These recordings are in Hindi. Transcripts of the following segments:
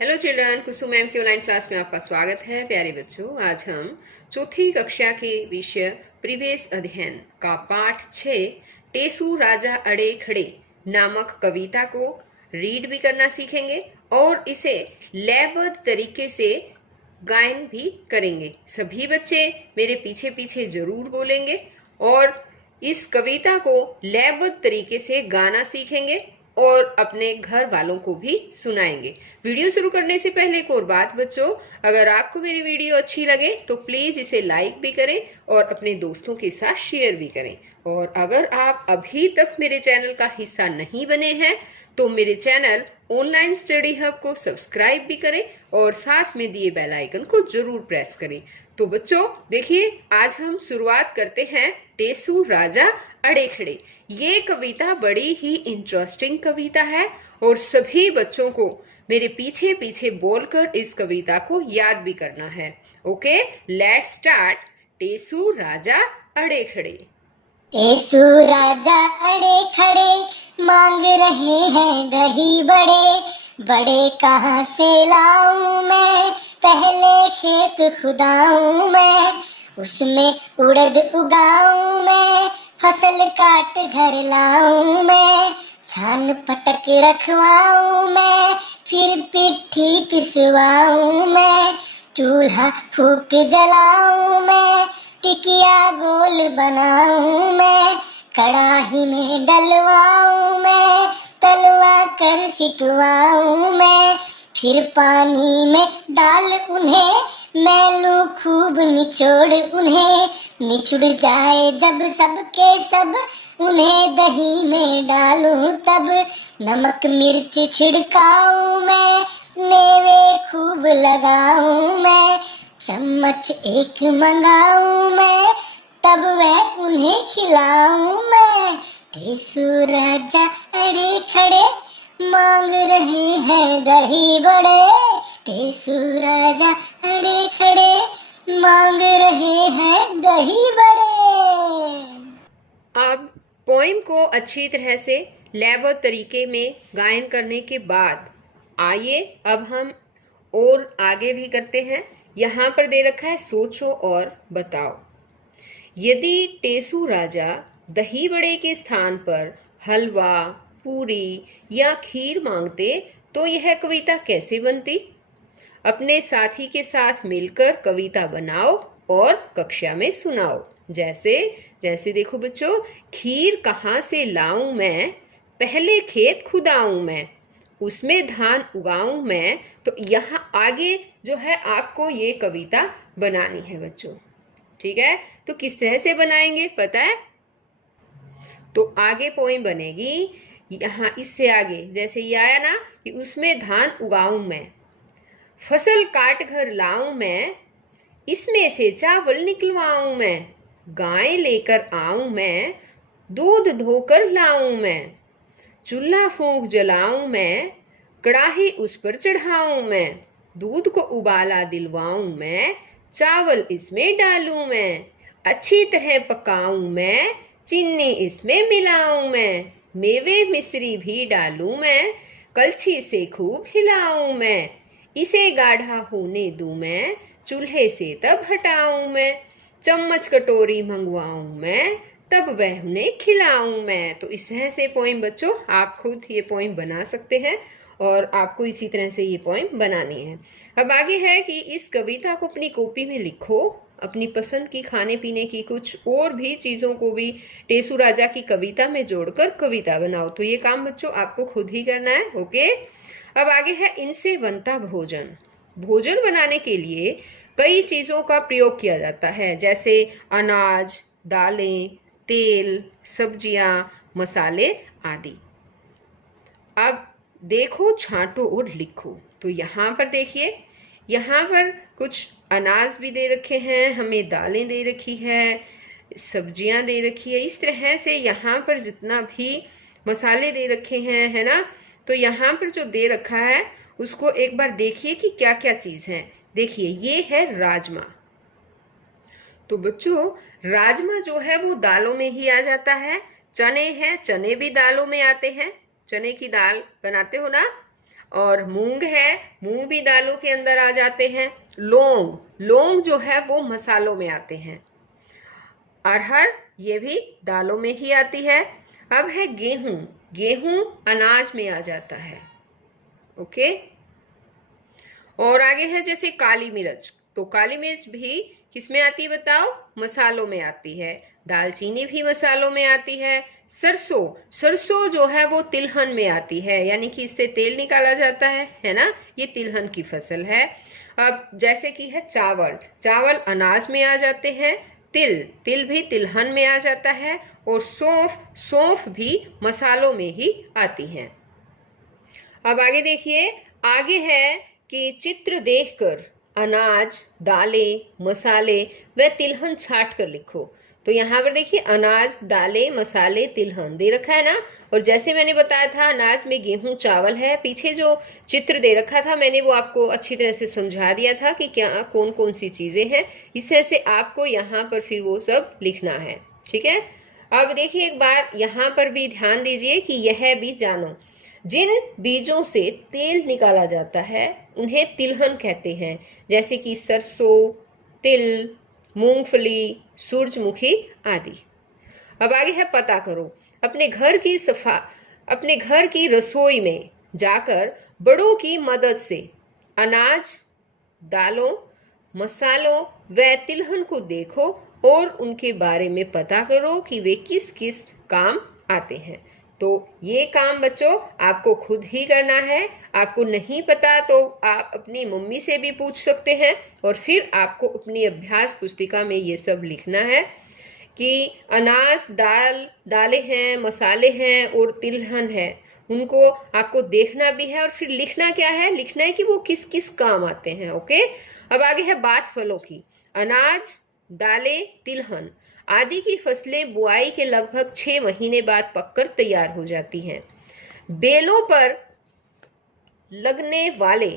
हेलो चिल्ड्रन, कुसुम मैम की ऑनलाइन क्लास में आपका स्वागत है। प्यारे बच्चों, आज हम चौथी कक्षा के विषय प्रीवियस अध्ययन का पाठ 6 टेसू राजा अड़े खड़े नामक कविता को रीड भी करना सीखेंगे और इसे लयबद्ध तरीके से गायन भी करेंगे। सभी बच्चे मेरे पीछे पीछे जरूर बोलेंगे और इस कविता को लयबद्ध तरीके से गाना सीखेंगे और अपने घर वालों को भी सुनाएंगे। वीडियो शुरू करने से पहले एक और बात बच्चों, अगर आपको मेरी वीडियो अच्छी लगे तो प्लीज इसे लाइक भी करें और अपने दोस्तों के साथ शेयर भी करें। और अगर आप अभी तक मेरे चैनल का हिस्सा नहीं बने हैं तो मेरे चैनल ऑनलाइन स्टडी हब को सब्सक्राइब भी करें और साथ में दिए बेल आइकन को जरूर प्रेस करें। तो बच्चों देखिए, आज हम शुरुआत करते हैं टेसू राजा अड़े खड़े। ये कविता बड़ी ही इंटरेस्टिंग कविता है और सभी बच्चों को मेरे पीछे पीछे बोलकर इस कविता को याद भी करना है। Okay, let's start. टेसू राजा अड़े खड़े। टेसू राजा अड़े खड़े मांग रहे हैं दही बड़े, बड़े कहाँ से लाऊं मैं, पहले खेत खुदाऊं मैं, उसमें उड़द उगाऊं मैं, फसल काट घर लाऊं मैं, छान पटक रखवाऊं मैं, फिर पिट्ठी पिसवाऊं मैं, चूल्हा फूक जलाऊं मैं, टिकिया गोल बनाऊं मैं, कड़ाही में डलवाऊं मैं, तलवा कर सिकवाऊं मैं, फिर पानी में डाल उन्हें मैलू खूब निचोड़ उन्हें, निचुड़ जाए जब सब के सब उन्हें दही में डालूं तब, नमक मिर्च छिड़काऊं मैं, मेवे खूब लगाऊं मैं, चम्मच एक मंगाऊं मैं, तब वह उन्हें खिलाऊं मैं। टेसू राजा अड़े खड़े मांग रहे हैं दही बड़े, टेसू राजा अड़े खड़े मांग रहे हैं दही बड़े। अब पोइम को अच्छी तरह से लयबद्ध तरीके में गायन करने के बाद आइए अब हम और आगे भी करते हैं। यहाँ पर दे रखा है सोचो और बताओ। यदि टेसू राजा दही बड़े के स्थान पर हलवा, पूरी या खीर मांगते तो यह कविता कैसे बनती? अपने साथी के साथ मिलकर कविता बनाओ और कक्षा में सुनाओ। जैसे जैसे देखो बच्चों, खीर कहाँ से लाऊं मैं, पहले खेत खुदाऊं मैं, उसमें धान उगाऊं मैं। तो यहाँ आगे जो है आपको ये कविता बनानी है बच्चों, ठीक है? तो किस तरह से बनाएंगे पता है? तो आगे पोइम बनेगी यहाँ इससे आगे, जैसे ये आया ना कि उसमें धान उगाऊं मैं, फसल काट घर लाऊं मैं, इसमें से चावल निकलवाऊं मैं, गाय लेकर आऊं मैं, दूध धोकर लाऊं मैं, चूल्हा फूंक जलाऊं मैं, कड़ाही उस पर चढ़ाऊं मैं, दूध को उबाला दिलवाऊं मैं, चावल इसमें डालूं मैं, अच्छी तरह पकाऊं मैं, चीनी इसमें मिलाऊं मैं, मेवे मिश्री भी डालूं मैं, कलछी से खूब हिलाऊं मैं, इसे गाढ़ा होने दूं मैं, चूल्हे से तब हटाऊं मैं, चम्मच कटोरी मंगवाऊं मैं, तब वह उन्हें खिलाऊं मैं। तो इस तरह से पोइम बच्चों आप खुद ये पोइम बना सकते हैं और आपको इसी तरह से ये पोइम बनानी है। अब आगे है कि इस कविता को अपनी कॉपी में लिखो, अपनी पसंद की खाने पीने की कुछ और भी चीज़ों को भी टेसू राजा की कविता में जोड़कर कविता बनाओ। तो ये काम बच्चों आपको खुद ही करना है। ओके, अब आगे है इनसे बनता भोजन। भोजन बनाने के लिए कई चीज़ों का प्रयोग किया जाता है, जैसे अनाज, दालें, तेल, सब्जियां, मसाले आदि। अब देखो, छांटो और लिखो। तो यहाँ पर देखिए, यहाँ पर कुछ अनाज भी दे रखे हैं, हमें दालें दे रखी है, सब्जियां दे रखी है। इस तरह से यहाँ पर जितना भी मसाले दे रखे हैं, है ना? तो यहाँ पर जो दे रखा है उसको एक बार देखिए कि क्या क्या चीज़ है। देखिए, ये है राजमा। तो बच्चों, राजमा जो है वो दालों में ही आ जाता है। चने हैं, चने भी दालों में आते हैं, चने की दाल बनाते हो ना। और मूंग है, मूंग भी दालों के अंदर आ जाते हैं। लौंग, लौंग जो है वो मसालों में आते हैं। अरहर, ये भी दालों में ही आती है। अब है गेहूं, गेहूं अनाज में आ जाता है। ओके, और आगे है जैसे काली मिर्च, तो काली मिर्च भी किस में आती है बताओ? मसालों में आती है। दालचीनी भी मसालों में आती है। सरसों, सरसों जो है वो तिलहन में आती है, यानी कि इससे तेल निकाला जाता है ना, ये तिलहन की फसल है। अब जैसे कि है चावल, चावल अनाज में आ जाते हैं। तिल, तिल भी तिलहन में आ जाता है। और सौंफ, सौंफ भी मसालों में ही आती हैं। अब आगे देखिए, आगे है कि चित्र देखकर अनाज, दालें, मसाले व तिलहन छाट कर लिखो। तो यहाँ पर देखिए अनाज, दालें, मसाले, तिलहन दे रखा है ना। और जैसे मैंने बताया था अनाज में गेहूं, चावल है। पीछे जो चित्र दे रखा था मैंने वो आपको अच्छी तरह से समझा दिया था कि क्या कौन कौन सी चीजें हैं। इस तरह से आपको यहाँ पर फिर वो सब लिखना है। ठीक है, अब देखिए एक बार यहाँ पर भी ध्यान दीजिए कि यह भी जानो, जिन बीजों से तेल निकाला जाता है उन्हें तिलहन कहते हैं, जैसे कि सरसों, तिल, मूंगफली, सूरजमुखी आदि। अब आगे है पता करो, अपने घर की रसोई में जाकर बड़ों की मदद से अनाज, दालों, मसालों व तिलहन को देखो और उनके बारे में पता करो कि वे किस किस काम आते हैं। तो ये काम बच्चों आपको खुद ही करना है। आपको नहीं पता तो आप अपनी मम्मी से भी पूछ सकते हैं, और फिर आपको अपनी अभ्यास पुस्तिका में ये सब लिखना है कि अनाज, दालें हैं, मसाले हैं और तिलहन है, उनको आपको देखना भी है और फिर लिखना क्या है? लिखना है कि वो किस किस काम आते हैं। ओके, अब आगे है बात फलों की। अनाज, दालें, तिलहन आदि की फसलें बुआई के लगभग 6 महीने बाद पककर तैयार हो जाती हैं। बेलों पर लगने वाले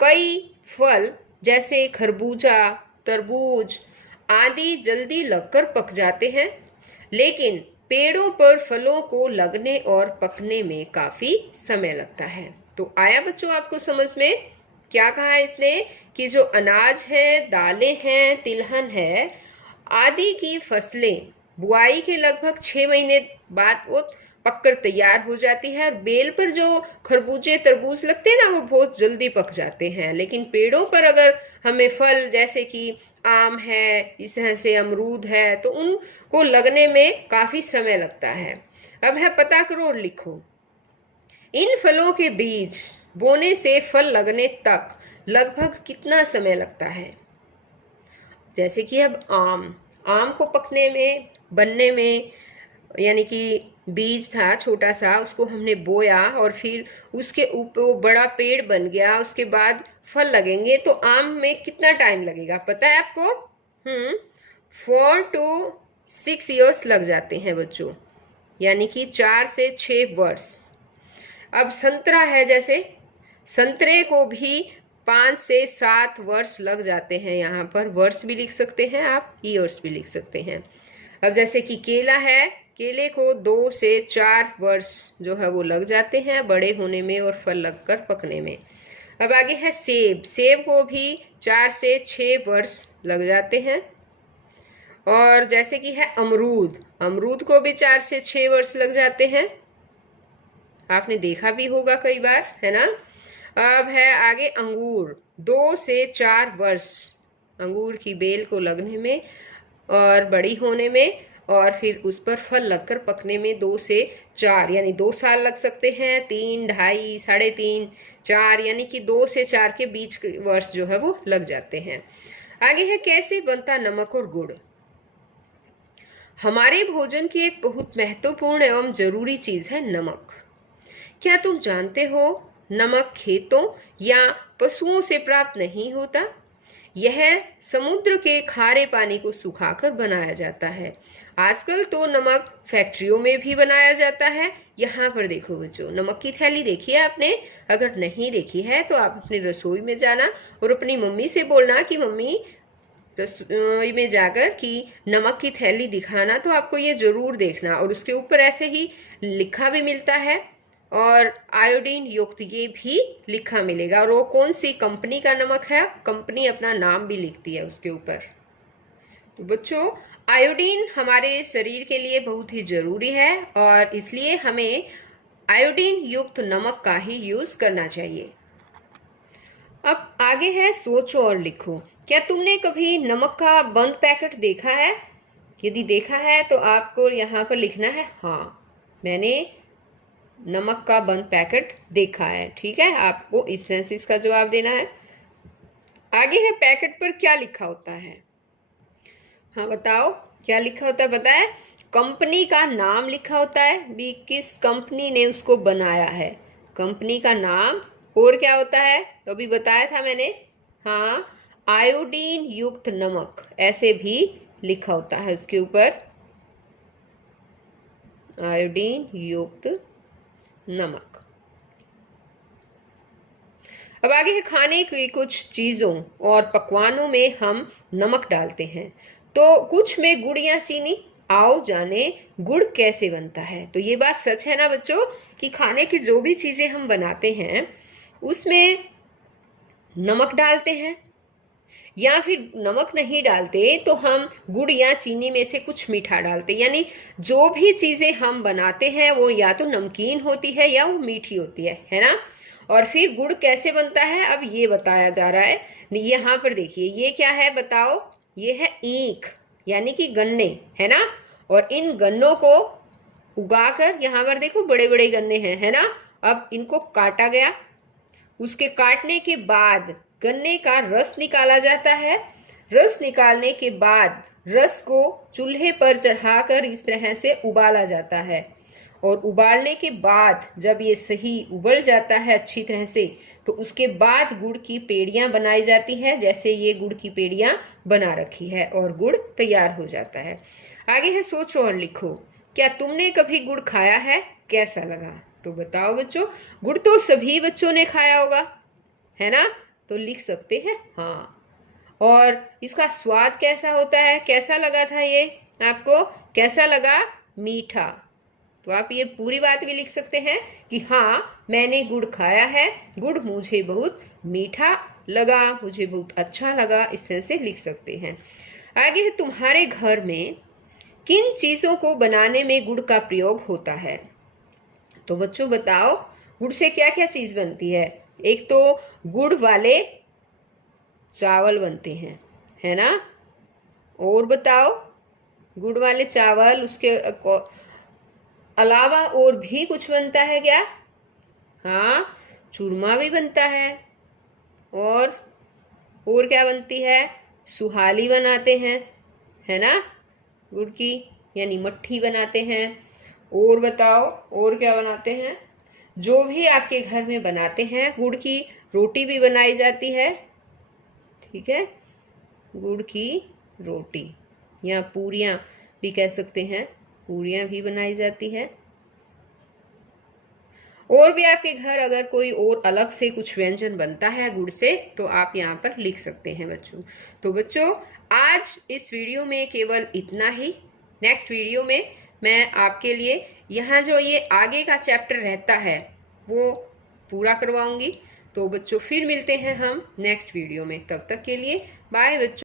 कई फल जैसे खरबूजा, तरबूज आदि जल्दी लगकर पक जाते हैं, लेकिन पेड़ों पर फलों को लगने और पकने में काफी समय लगता है। तो आया बच्चों आपको समझ में? क्या कहा इसने कि जो अनाज है, दालें हैं, तिलहन है आदि की फसलें बुआई के लगभग 6 महीने बाद वो पककर तैयार हो जाती है। और बेल पर जो खरबूजे, तरबूज लगते हैं ना, वो बहुत जल्दी पक जाते हैं, लेकिन पेड़ों पर अगर हमें फल जैसे कि आम है, इस तरह से अमरूद है, तो उनको लगने में काफी समय लगता है। अब है पता करो और लिखो, इन फलों के बीज बोने से फल लगने तक लगभग कितना समय लगता है? जैसे कि अब आम को पकने में, बनने में, यानी कि बीज था छोटा सा, उसको हमने बोया और फिर उसके ऊपर वो बड़ा पेड़ बन गया, उसके बाद फल लगेंगे, तो आम में कितना टाइम लगेगा पता है आपको? 4 to 6 years लग जाते हैं बच्चों, यानी कि 4 से 6 वर्ष। अब संतरा है, जैसे संतरे को भी 5 से 7 वर्ष लग जाते हैं। यहाँ पर वर्ष भी लिख सकते हैं आप, ईयर्स भी लिख सकते हैं। अब जैसे कि केला है, केले को 2 से 4 वर्ष जो है वो लग जाते हैं बड़े होने में और फल लगकर पकने में। अब आगे है सेब, सेब को भी 4 से 6 वर्ष लग जाते हैं। और जैसे कि है अमरूद, अमरूद को भी 4 से 6 वर्ष लग जाते हैं, आपने देखा भी होगा कई बार, है ना। अब है आगे अंगूर, 2 से 4 वर्ष अंगूर की बेल को लगने में और बड़ी होने में, और फिर उस पर फल लगकर पकने में 2 से 4 यानी 2 साल लग सकते हैं, 3, 2.5, 3.5, 4 यानी कि 2 से 4 के बीच वर्ष जो है वो लग जाते हैं। आगे है कैसे बनता नमक और गुड़। हमारे भोजन की एक बहुत महत्वपूर्ण एवं जरूरी चीज है नमक। क्या तुम जानते हो नमक खेतों या पशुओं से प्राप्त नहीं होता, यह समुद्र के खारे पानी को सुखाकर बनाया जाता है। आजकल तो नमक फैक्ट्रियों में भी बनाया जाता है। यहाँ पर देखो बच्चों, नमक की थैली देखी है आपने? अगर नहीं देखी है तो आप अपनी रसोई में जाना और अपनी मम्मी से बोलना कि मम्मी रसोई में जाकर कि नमक की थैली दिखाना, तो आपको ये जरूर देखना। और उसके ऊपर ऐसे ही लिखा भी मिलता है और आयोडीन युक्त ये भी लिखा मिलेगा। और वो कौन सी कंपनी का नमक है, कंपनी अपना नाम भी लिखती है उसके ऊपर। तो बच्चों, आयोडीन हमारे शरीर के लिए बहुत ही जरूरी है और इसलिए हमें आयोडीन युक्त नमक का ही यूज करना चाहिए। अब आगे है सोचो और लिखो। क्या तुमने कभी नमक का बंद पैकेट देखा है? यदि देखा है तो आपको यहाँ पर लिखना है हाँ, मैंने नमक का बंद पैकेट देखा है। ठीक है, आपको इस तरह से इसका जवाब देना है। आगे है पैकेट पर क्या लिखा होता है? हाँ बताओ क्या लिखा होता है, बताए? कंपनी का नाम लिखा होता है भी, किस कंपनी ने उसको बनाया है, कंपनी का नाम। और क्या होता है तो अभी बताया था मैंने, हाँ, आयोडीन युक्त नमक, ऐसे भी लिखा होता है उसके ऊपर, आयोडीन युक्त नमक। अब आगे है खाने की कुछ चीजों और पकवानों में हम नमक डालते हैं, तो कुछ में गुड़ या चीनी। आओ जाने गुड़ कैसे बनता है। तो ये बात सच है ना बच्चों कि खाने की जो भी चीजें हम बनाते हैं उसमें नमक डालते हैं, या फिर नमक नहीं डालते तो हम गुड़ या चीनी में से कुछ मीठा डालते हैं। यानी जो भी चीजें हम बनाते हैं वो या तो नमकीन होती है या वो मीठी होती है ना। और फिर गुड़ कैसे बनता है अब ये बताया जा रहा है। यहाँ पर देखिए ये क्या है बताओ, ये है ईख यानी कि गन्ने, है ना। और इन गन्नों को उगाकर, यहाँ पर देखो बड़े बड़े गन्ने हैं, है ना। अब इनको काटा गया, उसके काटने के बाद गन्ने का रस निकाला जाता है। रस निकालने के बाद रस को चूल्हे पर चढ़ाकर इस तरह से उबाला जाता है। और उबालने के बाद जब ये सही उबल जाता है अच्छी तरह से, तो उसके बाद गुड़ की पेड़ियां बनाई जाती है, जैसे ये गुड़ की पेड़ियां बना रखी है, और गुड़ तैयार हो जाता है। आगे है सोचो और लिखो। क्या तुमने कभी गुड़ खाया है, कैसा लगा? तो बताओ बच्चों, गुड़ तो सभी बच्चों ने खाया होगा, है ना। तो लिख सकते हैं हाँ। और इसका स्वाद कैसा होता है, कैसा लगा था ये आपको, कैसा लगा? मीठा। तो आप ये पूरी बात भी लिख सकते हैं कि हाँ मैंने गुड़ खाया है, गुड़ मुझे बहुत मीठा लगा, मुझे बहुत अच्छा लगा, इस तरह से लिख सकते हैं। आगे है तुम्हारे घर में किन चीजों को बनाने में गुड़ का प्रयोग होता है? तो बच्चों बताओ गुड़ से क्या क्या चीज बनती है। एक तो गुड़ वाले चावल बनते हैं, है ना। और बताओ गुड़ वाले चावल, उसके अलावा और भी कुछ बनता है क्या? हाँ, चूरमा भी बनता है। और क्या बनती है? सुहाली बनाते हैं, है ना, गुड़ की, यानी मट्ठी बनाते हैं। और बताओ और क्या बनाते हैं? जो भी आपके घर में बनाते हैं, गुड़ की रोटी भी बनाई जाती है, ठीक है, गुड़ की रोटी या पूरियां भी कह सकते हैं, पूरियां भी बनाई जाती है। और भी आपके घर अगर कोई और अलग से कुछ व्यंजन बनता है गुड़ से, तो आप यहाँ पर लिख सकते हैं बच्चों। तो बच्चों आज इस वीडियो में केवल इतना ही। नेक्स्ट वीडियो में मैं आपके लिए यहाँ जो ये आगे का चैप्टर रहता है वो पूरा करवाऊंगी। तो बच्चों फिर मिलते हैं हम नेक्स्ट वीडियो में, तब तक के लिए बाय बच्चों।